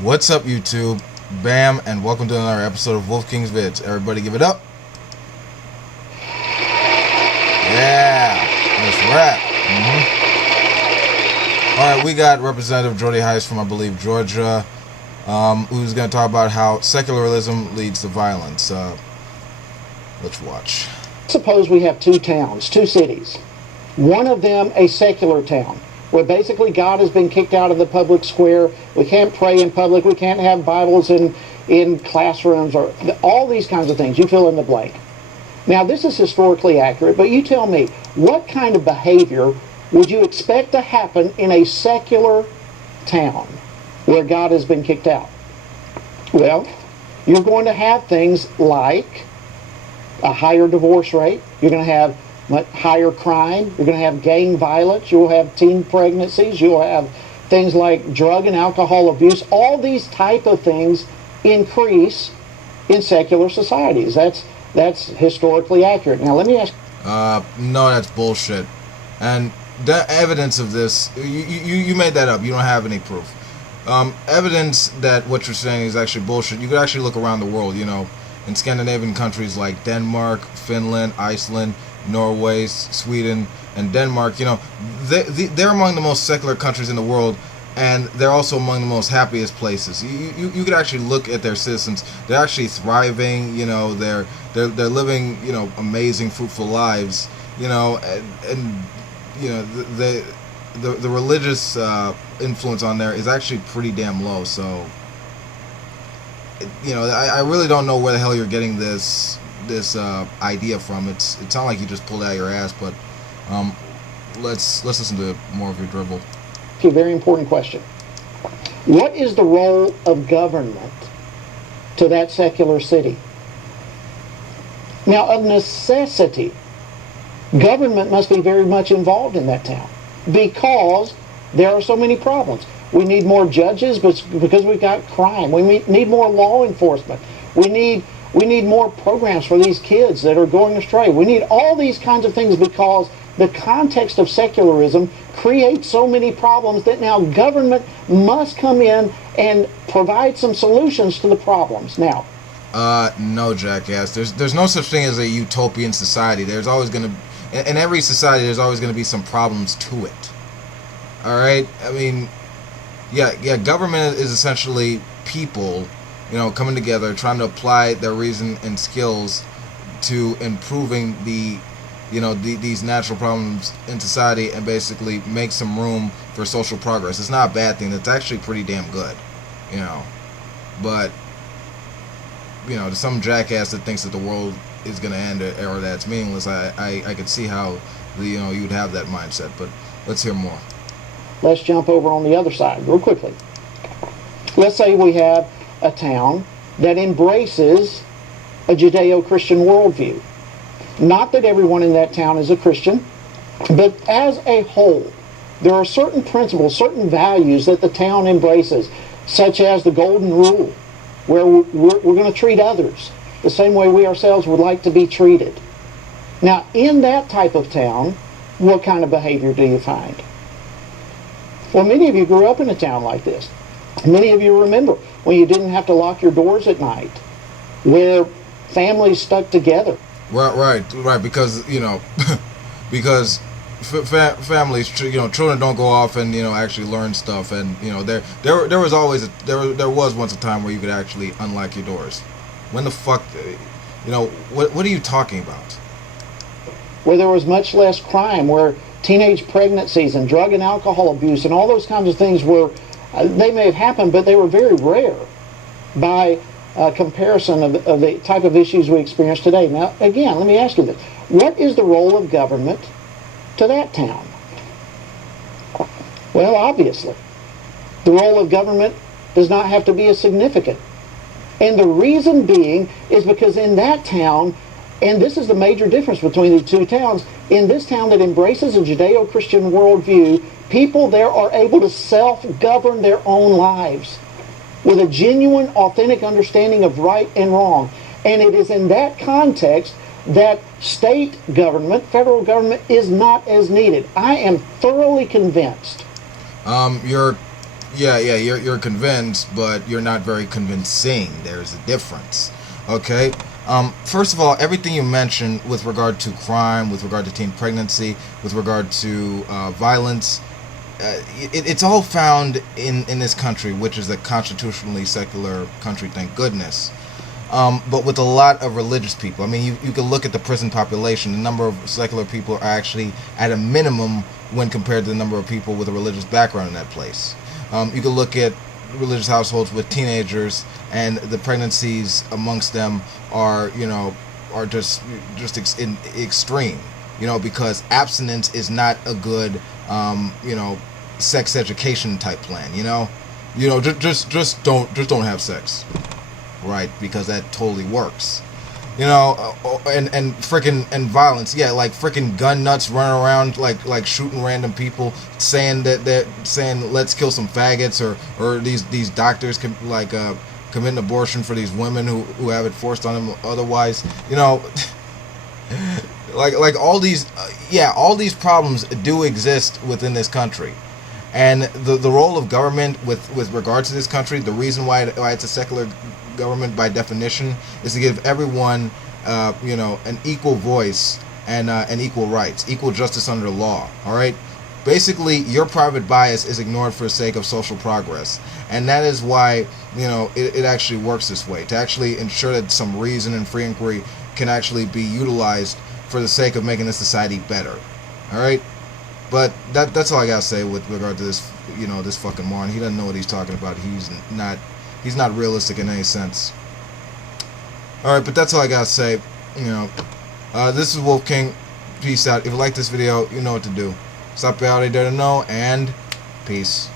What's up, YouTube? Bam, and welcome to another episode of Wolf King's Vids. Everybody give it up. Yeah, let's rap. Alright, we got Representative Jody Heiss from, I believe, Georgia, who's going to talk about how secularism leads to violence. Let's watch. Suppose we have two towns, two cities. One of them a secular town, where basically God has been kicked out of the public square. We can't pray in public. We can't have Bibles in classrooms, or all these kinds of things. You fill in the blank. Now, this is historically accurate, but you tell me, what kind of behavior would you expect to happen in a secular town where God has been kicked out? Well, you're going to have things like a higher divorce rate. You're going to have much higher crime. You're going to have gang violence. You'll have teen pregnancies. You'll have things like drug and alcohol abuse. All these type of things increase in secular societies. That's historically accurate. Now, let me ask. No, that's bullshit. And the evidence of this, you made that up. You don't have any proof. Evidence that what you're saying is actually bullshit. You could actually look around the world, in Scandinavian countries like Denmark, Finland, Iceland, Norway, Sweden, and Denmark. They're among the most secular countries in the world, and they're also among the most happiest places. You could actually look at their citizens. They're actually thriving. They're living amazing, fruitful lives. And the religious influence on there is actually pretty damn low. So I really don't know where the hell you're getting this idea from. It's not like you just pulled it out of your ass, but let's listen to more of your dribble. A very important question. What is the role of government to that secular city? Now, of necessity, government must be very much involved in that town because there are so many problems. We need more judges because we've got crime. We need more law enforcement. We need more programs for these kids that are going astray. We need all these kinds of things because the context of secularism creates so many problems that now government must come in and provide some solutions to the problems. Now, no, jackass. There's no such thing as a utopian society. There's always going to, in every society, there's always going to be some problems to it. All right? I mean, yeah, government is essentially people, coming together, trying to apply their reason and skills to improving these natural problems in society and basically make some room for social progress. It's not a bad thing. That's actually pretty damn good, But, to some jackass that thinks that the world is going to end or that it's meaningless, I could see how you would have that mindset. But let's hear more. Let's jump over on the other side real quickly. Let's say we have a town that embraces a Judeo-Christian worldview. Not that everyone in that town is a Christian, but as a whole, there are certain principles, certain values that the town embraces, such as the golden rule, where we're going to treat others the same way we ourselves would like to be treated. Now, in that type of town, what kind of behavior do you find? Well, many of you grew up in a town like this. Many of you remember when you didn't have to lock your doors at night, where families stuck together. Right. Because because families, children don't go off and actually learn stuff, and there was once a time where you could actually unlock your doors. When the fuck, what are you talking about? Where there was much less crime, where teenage pregnancies and drug and alcohol abuse and all those kinds of things were, they may have happened, but they were very rare by comparison of the type of issues we experience today. Now, again, let me ask you this. What is the role of government to that town? Well, obviously, the role of government does not have to be as significant. And the reason being is because in that town, and this is the major difference between the two towns, in this town that embraces a Judeo-Christian worldview, people there are able to self-govern their own lives with a genuine, authentic understanding of right and wrong. And it is in that context that state government, federal government, is not as needed. I am thoroughly convinced. You're Yeah, you're convinced, but you're not very convincing. There's a difference. Okay. First of all, everything you mentioned with regard to crime, with regard to teen pregnancy, with regard to violence, it's all found in this country, which is a constitutionally secular country, thank goodness. But with a lot of religious people. I mean, you can look at the prison population. The number of secular people are actually at a minimum when compared to the number of people with a religious background in that place. You can look at religious households with teenagers, and the pregnancies amongst them are, are just extreme. Because abstinence is not a good, sex education type plan. Just don't have sex, right? Because that totally works. And freaking and violence, yeah, like freaking gun nuts running around like shooting random people, saying that saying let's kill some faggots, or these doctors commit an abortion for these women who have it forced on them otherwise, like all these all these problems do exist within this country. And the role of government with regard to this country, the reason why it's a secular government by definition, is to give everyone, an equal voice and equal rights, equal justice under law. All right. Basically, your private bias is ignored for the sake of social progress, and that is why it actually works this way, to actually ensure that some reason and free inquiry can actually be utilized for the sake of making the society better. All right. But that's all I gotta say with regard to this, this fucking moron. He doesn't know what he's talking about. He's not realistic in any sense. All right, but that's all I gotta say. This is Wolf King. Peace out. If you like this video, you know what to do. Stop out there to know, and peace.